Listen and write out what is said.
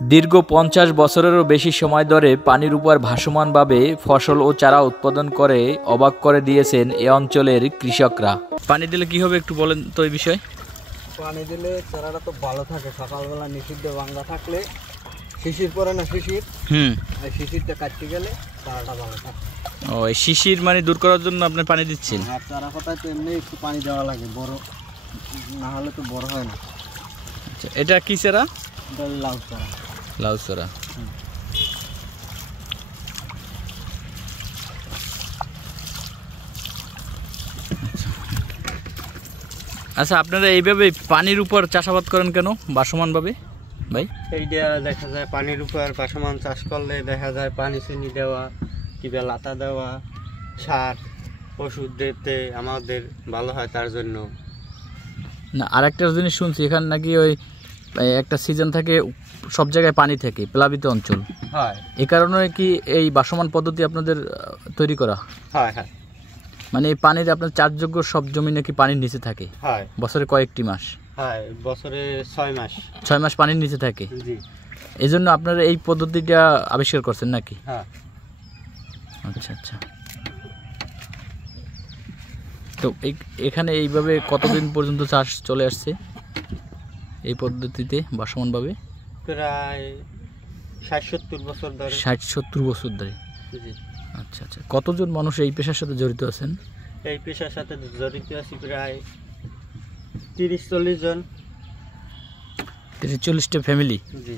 দীর্ঘ ৫০ বছরেরও বেশি সময় ধরে পানির উপর ভাসমানভাবে ফসল ও চারা উৎপাদন করে অবাক করে দিয়েছেন এ অঞ্চলের কৃষকরা। পানি দিলে কি হবে একটু বলেন তো এই বিষয়ে। পানি দিলে চারাটা তো ভালো থাকে, সকালবেলা নিষিদ্ধ বাংলা থাকলে শিশির পরে না, শিশির এই শিশিরটা কাটতে গেলে চারাটা ভালো থাকে। ও, এই শিশির মানে দূর করার জন্য আপনি পানি দিচ্ছেন? আর চারা পাতায় তো এমনি একটু পানি দেওয়া লাগে, বড় না হলে তো বড় হয় না। আচ্ছা, এটা কি চারা? এটা লাউ চারা। লাউ চারা। আচ্ছা, আপনারা এইভাবে পানির উপর চাষাবাদ করেন কেন ভাসমানভাবে ভাই? এইটা দেখা যায় পানির উপর ভাসমান চাষ করলে দেখা যায় পানি চিনি দেওয়া কিংবা লাতা দেওয়া, সার ওষুধ দিতে আমাদের ভালো হয়, তার জন্য। না, আরেকটা জিনিস শুনছি এখানে নাকি ওই একটা সিজন থাকে সব জায়গায় পানি থাকে, প্লাবিত অঞ্চল হয়, এ কারণে কি এই ভাসমান পদ্ধতি আপনাদের তৈরি করা? হয় হ্যাঁ, মানে এই পানির আপনার চাষযোগ্য সব জমি নাকি পানির নিচে থাকে? হয়, বছরে কয়েকটি মাস? হয়, বছরে 6 মাস। 6 মাস পানির নিচে থাকে। জি, এই জন্য আপনারা এই পদ্ধতিটা আবিষ্কার করছেন নাকি? হ্যাঁ। আচ্ছা আচ্ছা। তো এখানে এইভাবে কতদিন পর্যন্ত চাষ চলে আসছে এই পদ্ধতিতে ভাসমানভাবে? প্রায় 60-70 বছর ধরে। 60-70 বছর ধরে? জি। আচ্ছা আচ্ছা। কতজন মানুষ এই পেশার সাথে জড়িত আছেন? এই পেশার সাথে জড়িত আছি প্রায় 30-40 জন। 30-40টা ফ্যামিলি? জি।